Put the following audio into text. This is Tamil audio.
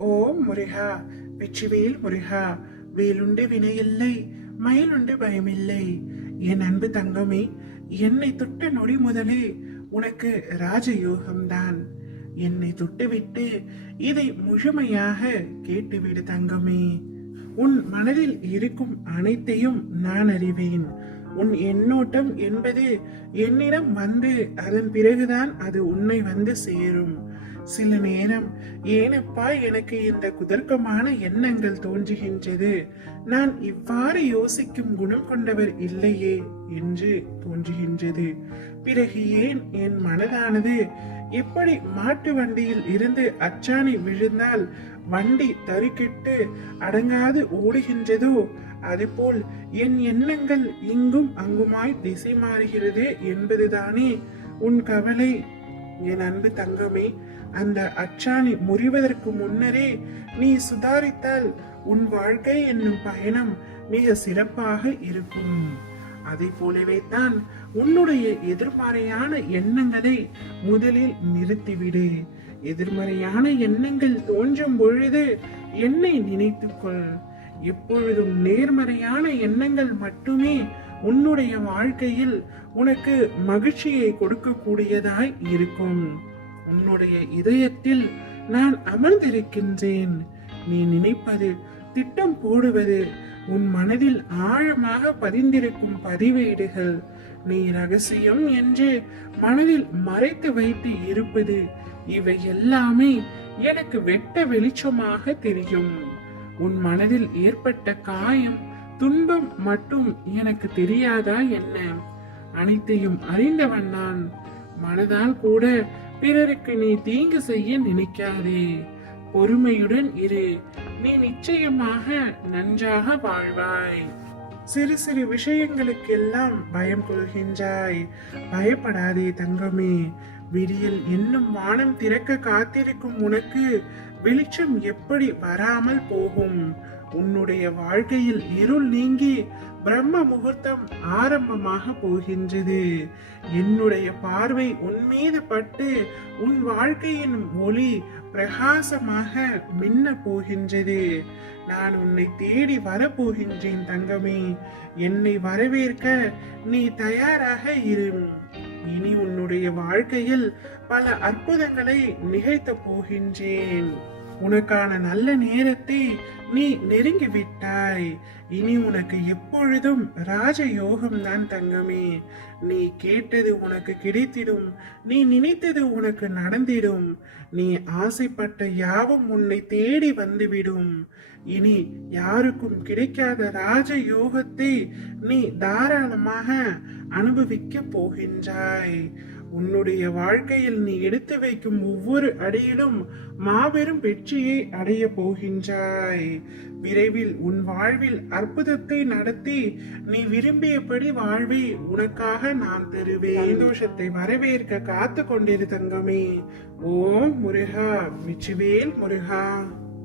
ஓம் முருகா, வெற்றிவேல் முருகா. வேலுண்டு வினையில்லை, மயிலுண்டு பயமில்லை. என் அன்பு தங்கமே, என்னை தொட்ட நொடி முதலே உனக்கு ராஜயோகம்தான். என்னை தொட்டுவிட்டு இதை முழுமையாக கேட்டுவிடு தங்கமே. உன் மனதில் இருக்கும் அனைத்தையும் நான் அறிவேன். உன் எண்ணோட்டம் என்பது என்னிடம் வந்து அதன் பிறகுதான் அது உன்னை வந்து சேரும். சில நேரம் ஏனப்பா எனக்கு இந்த குதர்க்கமான எண்ணங்கள் தோன்றுகின்றது, நான் இவ்வாறு யோசிக்கும் குணம் கொண்டவர் இல்லையே என்று தோன்றுகின்றது. பிறகு ஏன் என் மனதானது எப்படி மாட்டு வண்டியில் இருந்து அச்சாணி விழுந்தால் வண்டி தறிக்கிட்டு அடங்காது ஓடுகின்றதோ அதுபோல் என் எண்ணங்கள் இங்கும் அங்குமாய் திசை மாறுகிறது என்பதுதானே உன் கவலை. என் அன்பு தங்கமே, அந்த அச்சாணி முறிவதற்கு முன்னரே நீ சுதாரித்தால் உன் வாழ்க்கை என்னும் பயணம் மிக சிறப்பாக இருக்கும். அதை போலவே தான் உன்னுடைய எதிர்மறையான எண்ணங்களை முதலில் நிறுத்திவிடு. எதிர்மறையான எண்ணங்கள் தோன்றும் பொழுது என்னை நினைத்துக்கொள். எப்பொழுதும் நேர்மறையான எண்ணங்கள் மட்டுமே உன்னுடைய வாழ்க்கையில் உனக்கு மகிழ்ச்சியை கொடுக்கக்கூடியதாய் இருக்கும். உன்னுடைய இதயத்தில் நான் அமர்ந்திருக்கின்றேன். நீ நினைப்பது, திட்டம் போடுவது, உன் மனதில் ஆழமாக பதிந்திருக்கும் பதிவேடுகள், நீ ரகசியம் என்று மனதில் மறைத்து வைத்து இருப்பது, இவை எல்லாமே எனக்கு வெட்ட வெளிச்சமாக தெரியும். உன் மனதில் ஏற்பட்ட காயம், துன்பம் மட்டும் எனக்கு தெரியாதா என்ன? அனைத்தையும் அறிந்தவன் நான். மனதால் கூட பிறருக்கு நீ தீங்கு செய்ய நினைக்காதே. பொறுமையுடன் இரு, நீ நிச்சயமாக நன்றாக வாழ்வாய். சிறு சிறு விஷயங்களுக்கெல்லாம் பயம் கொள்கின்றாய். பயப்படாதே தங்கமே. விடியல் என்னும் வானம் திறக்க காத்திருக்கும் உனக்கு வெளிச்சம் எப்படி வராமல் போகும்? உன்னுடைய வாழ்க்கையில் இருள் நீங்கி பிரம்ம முகூர்த்தம் ஆரம்பமாக போகின்றது. என்னுடைய பார்வை உன் மீது பட்டு உன் வாழ்க்கையின் ஒளி பிரகாசமாக மின்ன போகின்றது. நான் உன்னை தேடி வரப்போகின்றேன் தங்கமே. என்னை வரவேற்க நீ தயாராக இரு. இனி உன்னுடைய வாழ்க்கையில் பல அற்புதங்களை நிகழ்த்த போகின்றேன். உனக்கான நல்ல நேரத்தை நீ நெருங்கி விட்டாய். இனி உனக்கு எப்பொழுதும் ராஜயோகம் தான் தங்கமே. நீ கேட்டது உனக்கு கிடைத்திடும். நீ நினைத்தது உனக்கு நடந்திடும். நீ ஆசைப்பட்ட யாவும் உன்னை தேடி வந்துவிடும். இனி யாருக்கும் கிடைக்காத ராஜயோகத்தை நீ தாராளமாக அனுபவிக்க போகின்றாய். உன்னுடைய வாழ்க்கையில் நீ எடுத்து வைக்கும் ஒவ்வொரு அடியிலும் மாபெரும் வெற்றியை அடைய போகின்றாய். விரைவில் உன் வாழ்வில் அற்புதத்தை நடத்தி நீ விரும்பியபடி வாழ்வை உனக்காக நான் தருவேன். சந்தோஷத்தை வரவேற்க காத்து கொண்டிரு தங்கமே. ஓம் முருகா, வெற்றிவேல் முருகா.